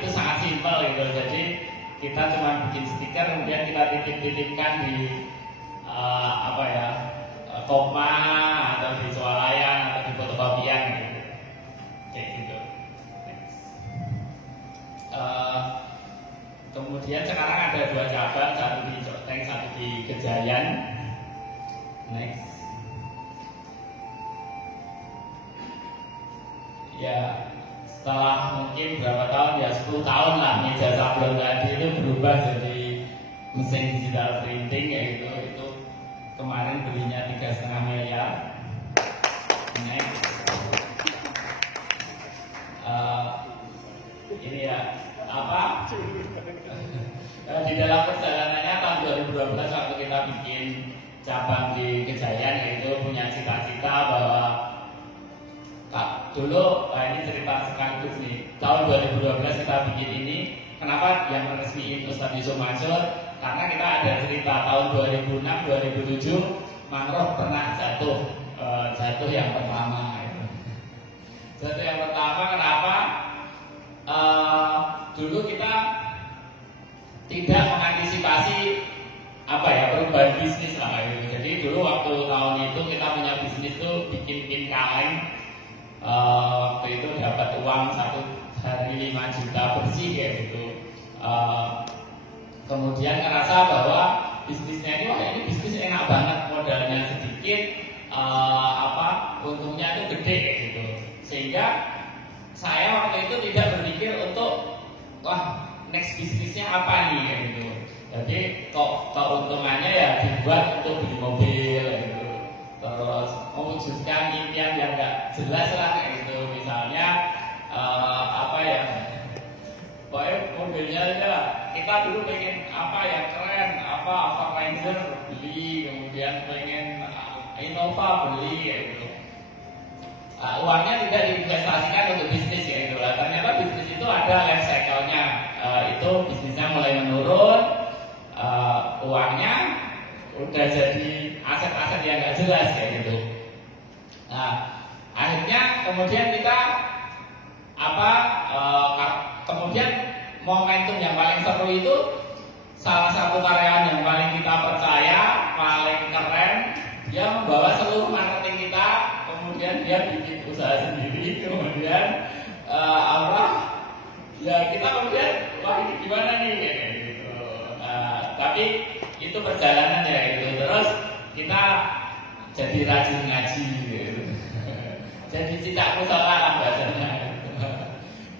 itu sangat simpel gitu. Jadi kita cuma bikin stiker, kemudian kita titip-titipkan di Kopma atau di swalayan atau di fotokopian gitu. Kayak gitu. Kemudian sekarang ada 2 cabang, satu di Coteng, satu di Gejayan. Next. Ya, setelah mungkin berapa tahun ya, 10 tahun lah, meja sablon tadi itu berubah jadi mesin digital printing, yaitu itu kemarin belinya 3,5 miliar. Next. Ini ya di dalam perjalanannya tahun 2012 waktu kita bikin cabang di Gejayan, yaitu punya cita-cita bahwa dulu, ini cerita sekaligus nih, tahun 2012 kita bikin ini. Kenapa yang meresmiin Ustadz Yusuf Mansur? Karena kita ada cerita tahun 2006-2007 mangrove pernah jatuh yang pertama. Jatuh yang pertama kenapa? Dulu kita tidak mengantisipasi perubahan bisnis lah gitu. Jadi dulu waktu tahun itu kita punya bisnis tuh bikin kaleng. Waktu itu dapat uang 1 hari 5 juta bersih kayak gitu. Kemudian ngerasa bahwa bisnisnya ini bisnis enak banget, modalnya sedikit, untungnya itu gede kayak gitu. Sehingga saya waktu itu tidak berpikir untuk next bisnisnya apa nih kayak gitu. Jadi keuntungannya ya dibuat untuk beli mobil kayak gitu. Terus mewujudkan impian yang nggak jelas lah kayak gitu. Misalnya pokoknya mobilnya aja lah. Kita dulu pengen yang keren, Ranger beli, kemudian pengen Innova beli kayak gitu. Uangnya tidak diinvestasikan untuk bisnis kayak gitu lah. Ternyata bisnis itu ada life cycle-nya. Itu bisnisnya mulai menurun, uangnya udah jadi aset-aset yang nggak jelas kayak gitu. Nah, akhirnya kemudian kita kemudian momentum yang paling seru itu salah satu karyawan yang paling kita percaya, paling keren, dia membawa seluruh marketing kita, kemudian dia bikin usaha sendiri, kemudian kita kemudian ini gimana nih kayak gitu. Tapi itu perjalanan ya gitu. Terus kita jadi rajin ngaji gitu. Jadi tidak musola lah bahasanya.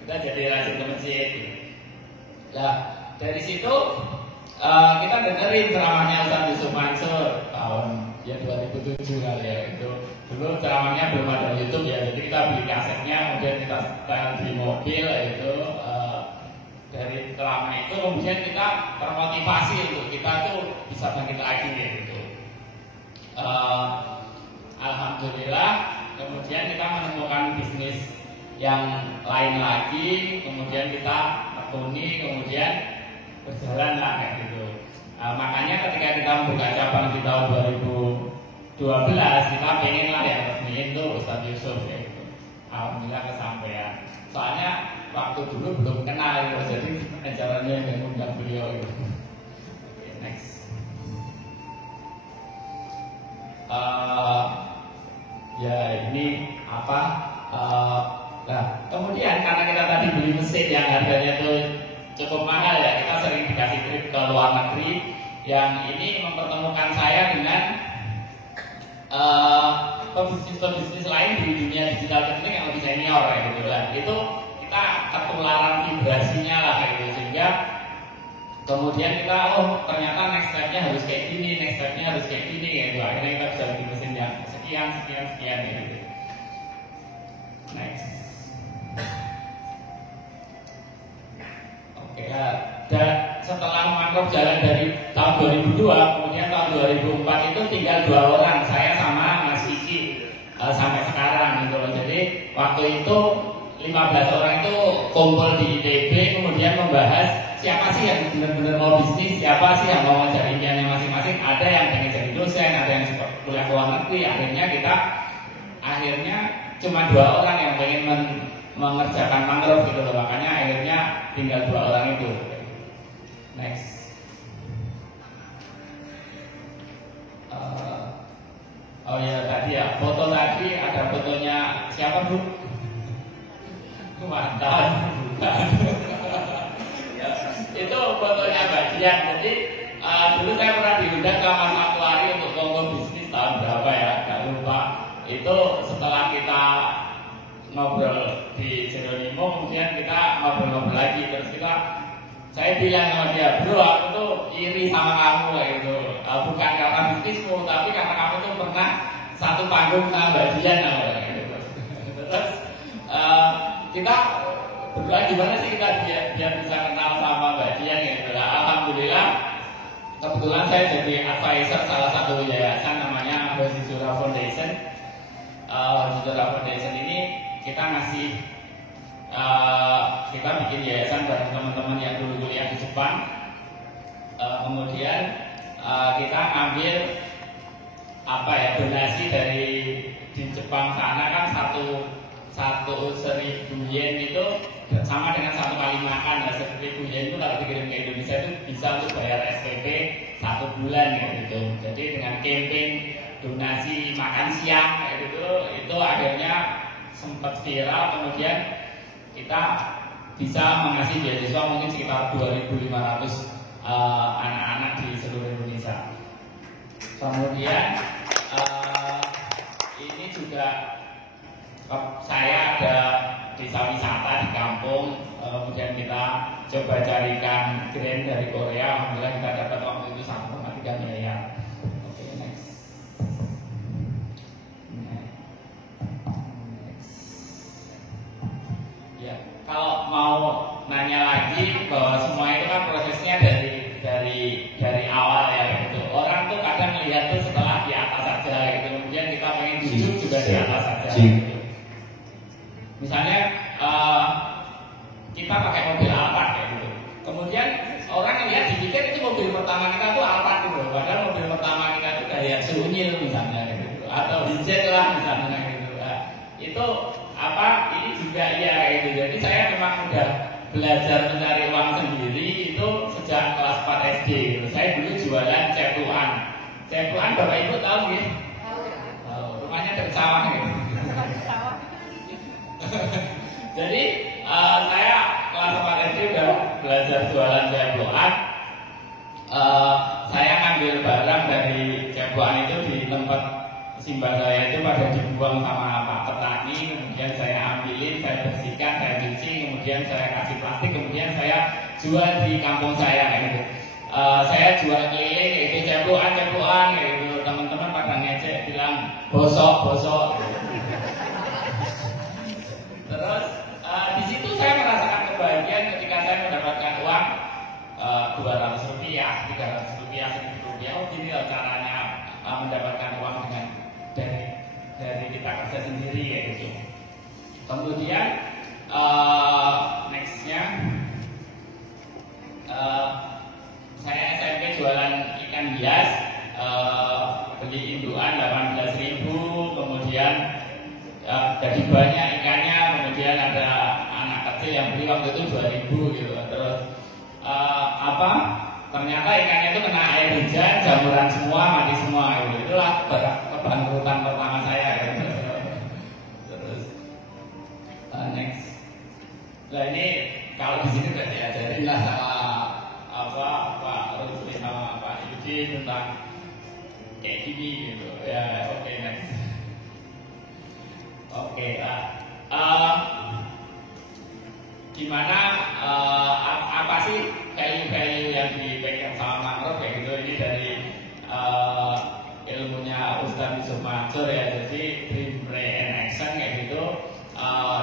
Kita jadi rajin ke masjid. Nah, dari situ kita dengerin ceramahnya Ustadz Yusuf Mansur tahun 2007 kali ya itu. Dulu ceramahnya belum ada YouTube ya, jadi kita beli kasetnya, kemudian kita setel di mobil itu. Dari ceramah itu kemudian kita termotivasi untuk kita tuh bisa bangkit lagi gitu. Alhamdulillah kemudian kita menemukan bisnis yang lain lagi, kemudian kita tekuni, kemudian berjalan lah kayak gitu. Makanya ketika kita membuka cabang di tahun 2012 kita pengen lah yang resmiin tuh Ustadz Yusuf kayak gitu. Alhamdulillah kesampaian. Soalnya waktu dulu belum kenal gitu, jadi acaranya yang mengundang beliau gitu. Oke, next. Ini nah kemudian karena kita tadi beli mesin yang harganya tuh cukup mahal ya, kita sering dikasih trip ke luar negeri. Yang ini mempertemukan saya dengan pebisnis lain di dunia digital marketing yang lebih senior ya gitu lah. Itu kita ketularan vibrasinya lah kayak gitu, sehingga kemudian kita ternyata next step-nya harus kayak gini, next step-nya harus kayak gini gitu. Akhirnya kita bisa bikin mesin yang sekian gitu. Next. Oke, dan setelah mangrove jalan dari tahun 2002, kemudian tahun 2004 itu tinggal 2 orang, saya sama Mas Iki sampai sekarang gitu loh. Jadi waktu itu 15 orang itu kumpul di ITB, kemudian membahas siapa sih yang benar-benar mau bisnis, siapa sih yang mau ngejar impiannya masing-masing. Ada yang pengen jadi dosen, ada yang kuliah ke luar negeri. Akhirnya kita cuma 2 orang yang pengen mengerjakan mangrove gitu loh, makanya akhirnya tinggal 2 orang itu. Next. Oh ya tadi ya, foto tadi ada fotonya siapa Bu? Mantan. Ya, itu fotonya Mbak Dian. Jadi dulu saya pernah diundang ke Mas Akuari untuk Kongo bisnis tahun berapa ya, nggak lupa. Itu setelah kita ngobrol di Jeronimo, kemudian kita ngobrol-ngobrol lagi, terus saya bilang sama dia, bro aku tuh iri sama kamu gitu. Bukan karena bisnismu, tapi karena kamu tuh pernah satu panggung sama Mbak Dian gitu. Terus kita berdoa gimana sih kita biar bisa kenal sama Mbak Dian gitu. Alhamdulillah kebetulan saya jadi advisor salah satu yayasan namanya Hosizura Foundation. Hosizura Foundation ini kita ngasih kita bikin yayasan bareng teman-teman yang dulu kuliah di Jepang. Kemudian kita ambil donasi dari di Jepang sana kan satu 1.000 yen itu sama dengan 1 kali makan. 1.000 yen itu kalau dikirim ke Indonesia itu bisa untuk bayar SPP 1 bulan gitu. Jadi dengan campaign donasi makan siang gitu, itu akhirnya sempat viral. Kemudian kita bisa mengasih beasiswa mungkin sekitar 2.500 anak-anak di seluruh Indonesia. Kemudian ini juga saya ada desa wisata di kampung, kemudian kita coba carikan grant dari Korea. Alhamdulillah kita dapat waktu itu 1,3 miliar. Oke, next. Ya, kalau mau nanya lagi bahwa semua itu kan prosesnya dari awal ya gitu. Orang tuh kadang melihat tuh setelah di atas saja gitu. Kemudian kita pengen jujur juga di atas saja gitu. Misalnya kita pakai mobil Alphard kayak gitu. Kemudian orang lihat dipikir itu mobil pertama kita tuh Alphard gitu. Padahal mobil pertama kita itu kayak Sunyil misalnya gitu. Atau Hijet lah misalnya gitu. Nah, itu ini juga ya gitu. Jadi saya memang udah belajar mencari uang sendiri itu sejak kelas 4 SD gitu. Saya dulu jualan cepluan. Cepluan Bapak Ibu tahu gitu? Tahu. Rumahnya dekat sawah gitu. Jadi saya kelas 4 SD udah belajar jualan cepluan. Saya ngambil barang dari cepluan itu di tempat simbah saya itu pada dibuang sama Pak Petani. Kemudian saya ambilin, saya bersihkan, saya cuci, kemudian saya kasih plastik, kemudian saya jual di kampung saya gitu. Saya jual keliling itu cepluan gitu. Teman-teman pada ngecek bilang bosok gitu. Terus di situ saya merasakan kebahagiaan ketika saya mendapatkan uang 200 rupiah, 300 rupiah, 1000 rupiah. Oh gini loh caranya mendapatkan uang dengan dari kita kerja sendiri ya gitu. Kemudian nextnya saya SMP jualan ikan hias, beli induan 18.000, kemudian jadi banyak ikannya, kemudian ada anak kecil yang beli waktu itu 2.000 gitu. Terus ternyata ikannya itu kena air hujan, jamuran semua, mati semua gitu. Itulah kebangkrutan pertama saya gitu. Terus next. Nah ini kalau di sini sudah diajarin lah sama Pak Rusli sama Pak Yudi tentang kayak gini gitu ya. Oke, next. Oke, gimana apa sih value-value yang dipegang sama mangrove kayak gitu? Ini dari ilmunya Ustaz Yusuf Mansur ya. Jadi dream, play, and action kayak gitu.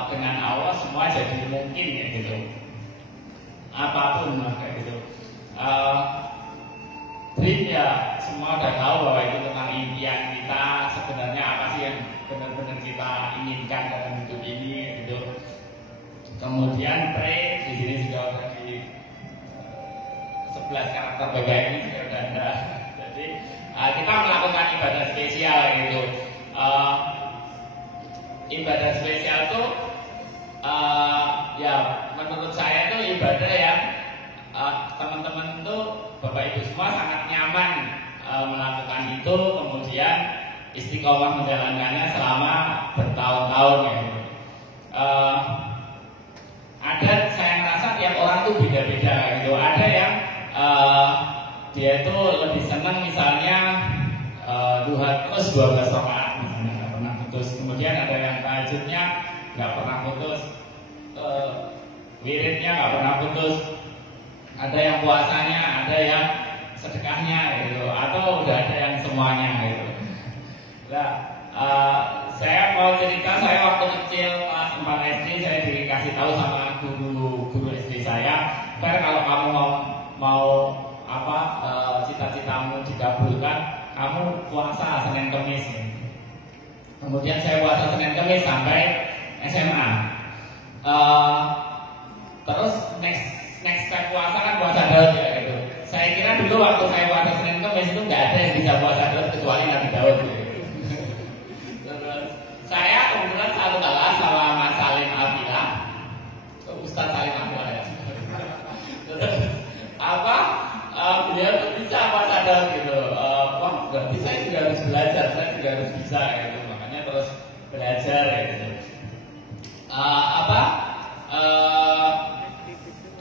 Dengan Allah semua jadi mungkin kayak gitu. Apapun kayak gitu. Dream ya semua udah tahu bahwa itu tentang impian kita, sebenarnya apa sih yang benar-benar kita inginkan dalam hidup ini gitu. Kemudian pray di sini juga udah di 11 karakter baga ini juga udah ada. Jadi kita melakukan ibadah spesial gitu. ibadah spesial tuh ya menurut saya tuh ibadah yang teman-teman tuh Bapak Ibu semua sangat nyaman melakukan itu, kemudian istiqomah menjalankannya selama bertahun-tahun ya. Ada, saya merasa tiap orang tuh beda-beda gitu. Ada yang dia tuh lebih senang misalnya duha terus 12 rakaat misalnya nggak pernah putus. Kemudian ada yang tahajudnya nggak pernah putus, wiridnya nggak pernah putus. Ada yang puasanya, ada yang sedekahnya gitu, atau udah ada yang semuanya gitu. Nah, saya mau cerita, saya waktu kecil kelas 4 SD saya dikasih tahu sama guru SD saya, "Fer, kalau kamu mau apa cita-citamu dikabulkan, kamu puasa Senin Kamis." Kemudian saya puasa Senin Kamis sampai SMA. Terus next step puasa kan puasa Daud ya gitu. Saya kira dulu waktu saya puasa Senin Kamis itu nggak ada yang bisa puasa Daud kecuali Nabi Daud gitu. Terus saya kebetulan satu kelas sama Mas Salim Abila, Ustaz Salim Abila ya. Terus beliau tuh bisa puasa Daud gitu. Wah, berarti saya juga harus belajar, saya juga harus bisa gitu. Makanya terus belajar gitu.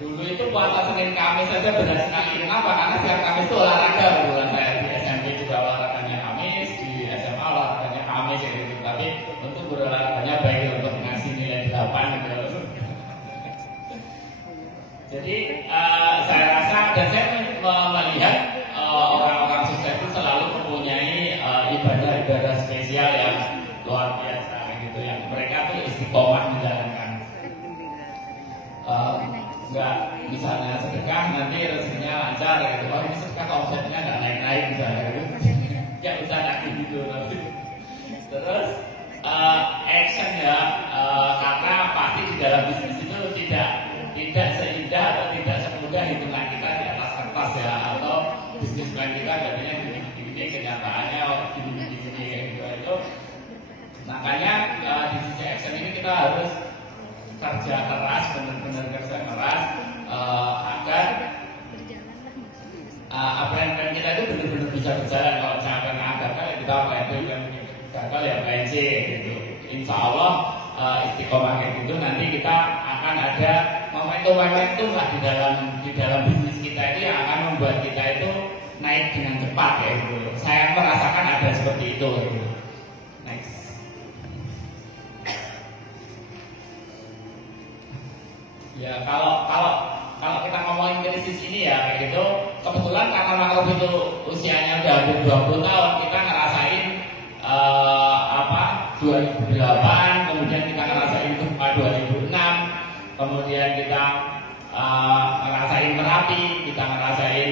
Dulu itu puasa Senin Kamis saja benar sekali. Kenapa? Karena setiap Kamis itu olahraga. Kebetulan saya di SMP juga olahraganya Kamis, di SMA olahraganya Kamis gitu. Tapi untuk berolahraganya baik untuk ngasih nilai 8 gitu. Jadi saya rasa dan saya melihat orang-orang sukses itu selalu mempunyai ibadah-ibadah spesial yang luar biasa gitu, yang mereka tuh istiqomah menjalankan. Enggak misalnya sedekah nanti rezekinya lancar gitu. Oh, ini sedekah omsetnya enggak naik-naik misalnya gitu. Ya bisa gitu nanti. Terus action ya, karena pasti di dalam bisnis itu tidak seindah atau tidak semudah hitungan kita di atas kertas ya, atau bisnis plan kita katanya gini-gini, kenyataannya gini-gini gitu itu. Makanya di sisi action ini kita harus kerja keras, benar-benar kerja keras agar apa yang kita itu benar-benar bisa berjalan. Kalau misalnya karena gagal ya kita plan B, gagal ya plan C gitu. Insya Allah istiqomah kayak gitu nanti kita akan ada momentum lah di dalam bisnis kita ini yang akan membuat kita itu naik dengan cepat ya gitu. Saya merasakan ada seperti itu gitu. Next. Ya kalau kita ngomongin krisis ini ya kayak gitu, kebetulan karena Makruf itu usianya udah hampir 20 tahun, kita ngerasain 2008, kemudian kita ngerasain gempa 2006, kemudian kita ngerasain Merapi, kita ngerasain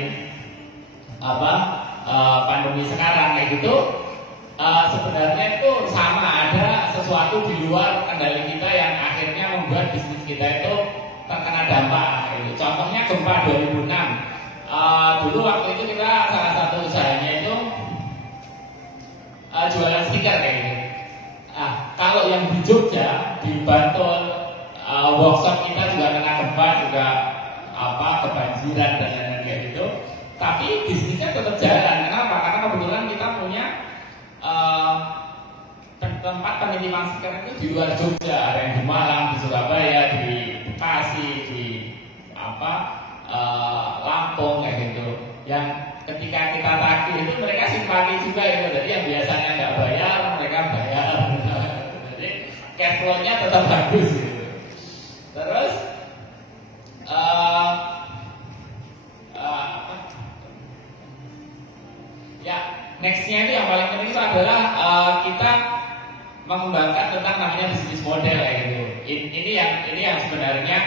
pandemi sekarang kayak gitu. Sebenarnya itu sama, ada sesuatu di luar kendali kita yang akhirnya membuat bisnis kita itu terkena dampak. Contohnya gempa 2006. Dulu waktu itu kita salah satu usahanya itu jualan stiker kayak gitu. Kalau yang di Jogja, di Bantul, workshop kita juga kena gempa, juga kebanjiran dan lain-lain kayak gitu. Tapi bisnisnya tetap jalan. Kenapa? Karena kebetulan kita punya tempat penitipan stiker itu di luar Jogja. Ada yang di Malang, di Surabaya, di Bekasi, di Lampung kayak gitu. Yang ketika kita tagih itu mereka simpati juga gitu. Jadi yang biasanya nggak bayar, mereka bayar. Jadi cash flow-nya tetap bagus gitu. Terus nextnya itu yang paling penting itu adalah kita mengembangkan tentang namanya bisnis model kayak gitu. Ini yang sebenarnya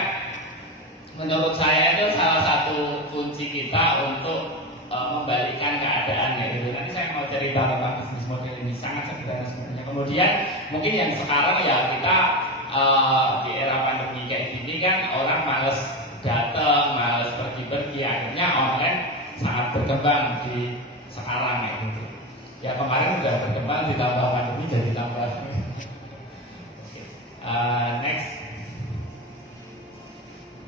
menurut saya itu salah satu kunci kita untuk membalikkan keadaan kayak gitu. Nanti saya mau cerita tentang bisnis model ini, sangat sederhana sebenarnya. Kemudian mungkin yang sekarang ya kita di era pandemi kayak gini kan orang males datang, males pergi-pergi, akhirnya online sangat berkembang di sekarang kayak gitu. Ya kemarin udah berkembang, ditambah pandemi jadi tambah Next,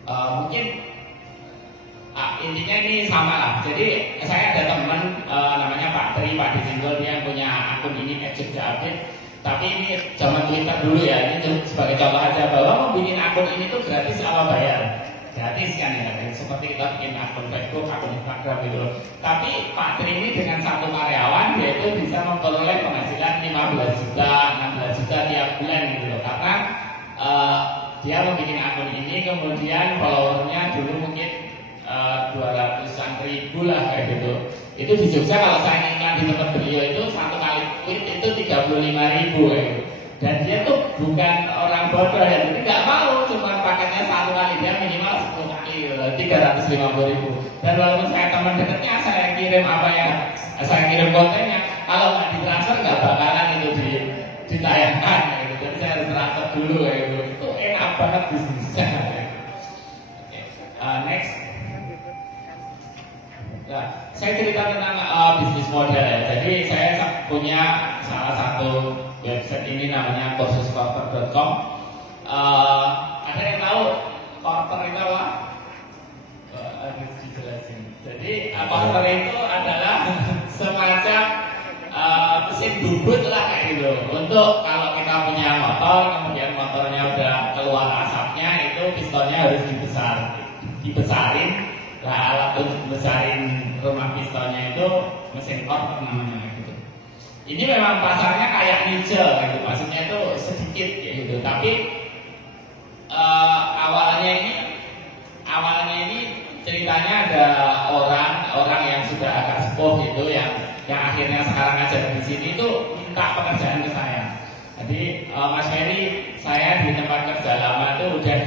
mungkin intinya ini sama lah. Jadi saya ada teman namanya Pak Tri, Pak Disinggol, dia punya akun ini Jogja Update. Tapi ini zaman Twitter dulu ya. Ini sebagai contoh aja bahwa membuat akun ini tuh gratis apa bayar? Gratis kan ya. Seperti kita bikin akun Facebook, akun Instagram gitu. Tapi Pak Tri ini dengan satu karyawan dia itu bisa memperoleh penghasilan 15 juta, 16 juta tiap bulan gitu loh. Karena dia membuat akun ini kemudian followernya dulu mungkin 200-an ribu lah kayak gitu. Itu di Jogja kalau saya iklan di tempat beliau itu satu kali tweet itu 35.000 kayak gitu. Dan dia tuh bukan orang bodoh ya, jadi nggak mau cuma paketnya satu kali, dia minimal 10 kali gitu, 350.000. Dan walaupun saya teman dekatnya, saya kirim apa yang saya kirim kontennya, kalau nggak ditransfer nggak bakalan itu ditayangkan gitu. Jadi saya harus transfer dulu kayak gitu. Itu enak banget bisnisnya. Next. Nah, saya cerita tentang bisnis model ya. Jadi saya punya salah satu website ini namanya kursuskorper.com. Ada yang tahu korper itu apa? Harus dijelasin. Jadi korper itu adalah semacam mesin bubut lah kayak gitu. Untuk kalau kita punya motor, kemudian motornya udah keluar asapnya, itu pistonnya harus dibesarin. Nah, alat untuk besarin rumah pistonnya itu mesin korper namanya gitu. Ini memang pasarnya kayak niche gitu, maksudnya itu sedikit gitu. Tapi awalnya ini ceritanya ada orang yang sudah agak sepuh gitu, yang akhirnya sekarang ngajar di sini itu minta pekerjaan ke saya. Jadi Mas Ferry, saya di tempat kerja lama itu udah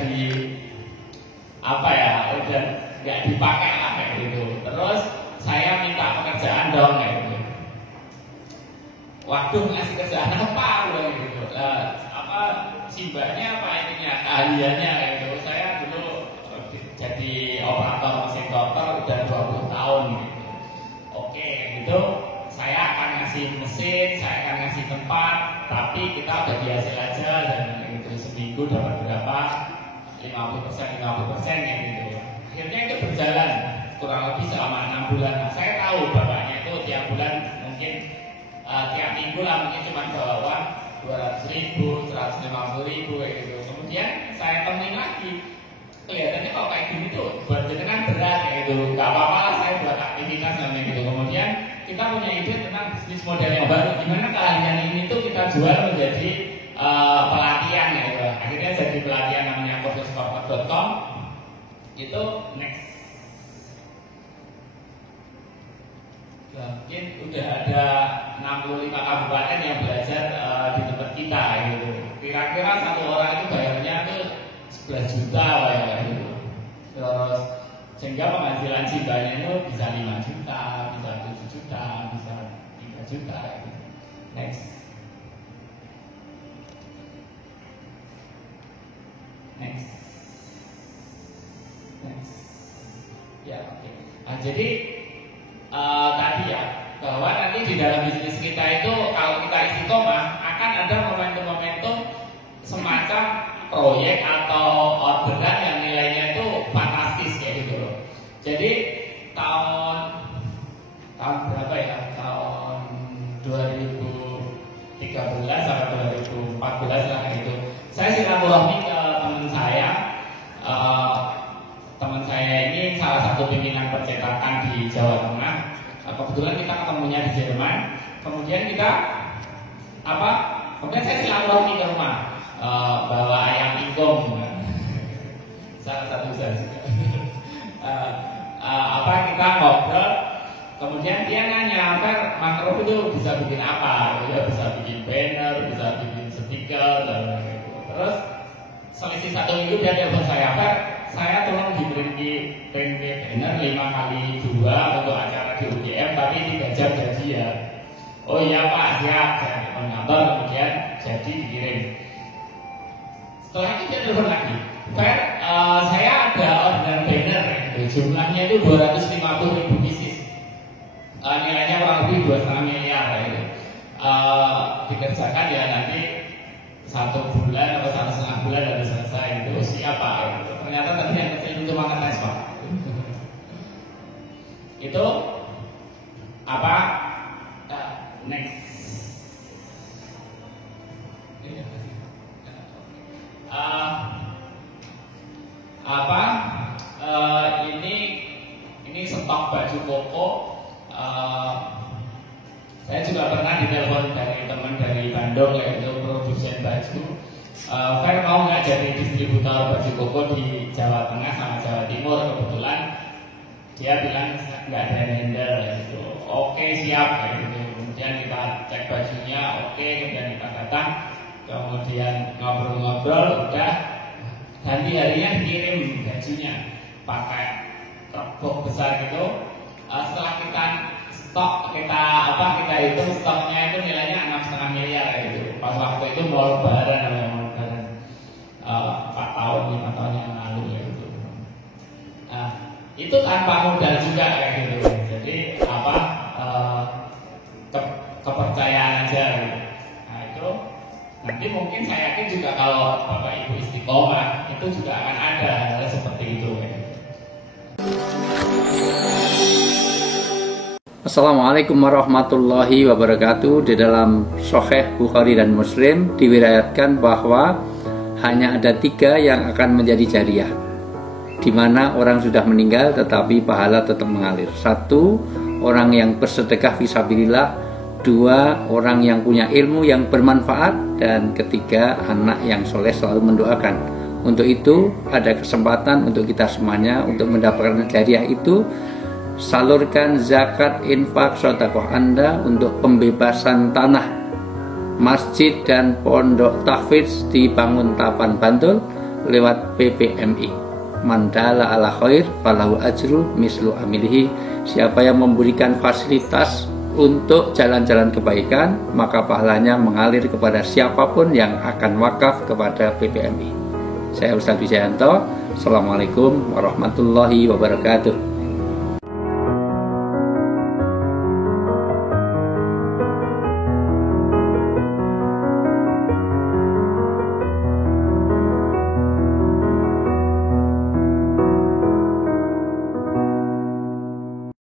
udah nggak dipakai lah kayak gitu. Terus saya minta pekerjaan dong kayak gitu. Waduh, ngasih kerjaan apa gitu? Simbahnya apa ininya, keahliannya kayak gitu. Saya dulu jadi operator mesin kotor udah 20 tahun gitu. Oke, gitu. Saya akan ngasih mesin, saya akan ngasih tempat, tapi kita udah biasa aja dan gitu seminggu dapat berapa? 50% kayak gitu. Akhirnya itu berjalan kurang lebih selama 6 bulan. Nah, saya tahu bapaknya itu tiap bulan mungkin tiap minggu lah mungkin cuma bawa uang 200.000, 150.000 kayak gitu. Kemudian saya temuin lagi, kelihatannya kalau kayak gini tuh buat jenengan berat kayak gitu. Gak apa-apa lah saya buat aktivitas namanya gitu. Kemudian kita punya ide tentang bisnis model yang baru, gimana keahlian ini tuh kita jual menjadi pelatihan gitu. Akhirnya jadi pelatihan namanya kursuskorper.com. Itu next. Mungkin udah ada 65 kabupaten yang belajar di tempat kita gitu. Kira-kira satu orang itu bayarnya tuh 11 juta ya gitu. Terus sehingga penghasilan simbahnya itu bisa 5 juta, bisa 7 juta, bisa 3 juta gitu. Next. Ya, oke. Nah, jadi tadi ya, bahwa nanti di dalam bisnis kita itu kalau kita istiqomah akan ada momentum-momentum semacam proyek atau orderan yang nilainya itu fantastis kayak gitu loh. Jadi tahun berapa ya? Tahun 2013 sampai 2014 lah gitu. Saya silaturahmi ke teman saya. Teman saya ini salah satu pimpinan percetakan di Jawa Tengah. Kebetulan kita ketemunya di Jerman. Kemudian kemudian saya silaturahmi ke rumah, bawa ayam ingkung. Salah satu saya kita ngobrol. Kemudian dia nanya, Fer, mangrove itu bisa bikin apa? Ya bisa bikin banner, bisa bikin stiker dan gitu. Terus selisih 1 minggu dia telepon saya, Fer, saya tolong diberi banner 5x2 untuk acara di UGM, tapi 3 jam gaji ya. Oh iya Pak, siap. Saya telepon kantor, kemudian jadi dikirim. Setelah itu dia telepon lagi, Fer, saya ada orderan banner, jumlahnya itu 250.000 pieces, nilainya kurang lebih 2,5 miliar gitu. Dikerjakan ya nanti 1 bulan atau 1,5 pernah ditelepon dari teman dari Bandung yaitu produsen baju. Fer mau nggak jadi distributor baju koko di Jawa Tengah sama Jawa Timur? Kebetulan dia bilang nggak ada yang handle gitu. Oke siap gitu. Kemudian kita cek bajunya, oke, kemudian kita datang, kemudian ngobrol-ngobrol, udah ganti harinya kirim bajunya pakai truk besar gitu. Setelah kita stok kita hitung stoknya itu nilainya 6,5 miliar gitu. Pas waktu itu mau lebaran 4 tahun 5 tahun yang lalu gitu. Nah, itu tanpa modal juga kayak gitu. Jadi kepercayaan aja gitu. Nah itu nanti mungkin saya yakin juga kalau Bapak Ibu istiqomah itu juga akan ada hal seperti itu. Assalamualaikum warahmatullahi wabarakatuh. Di dalam Sahih Bukhari dan Muslim diriwayatkan bahwa hanya ada 3 yang akan menjadi jariah, di mana orang sudah meninggal tetapi pahala tetap mengalir. 1, orang yang bersedekah fisabilillah. 2, orang yang punya ilmu yang bermanfaat. Dan 3, anak yang soleh selalu mendoakan. Untuk itu ada kesempatan untuk kita semuanya untuk mendapatkan jariah itu. Salurkan zakat, infak, sedekah Anda untuk pembebasan tanah masjid dan pondok tahfidz di Banguntapan Bantul lewat PPMI. Mandala ala khair falahu ajru mislu amilihi. Siapa yang memberikan fasilitas untuk jalan-jalan kebaikan, maka pahalanya mengalir kepada siapapun yang akan wakaf kepada PPMI. Saya Ustadz Wijayanto. Assalamualaikum warahmatullahi wabarakatuh.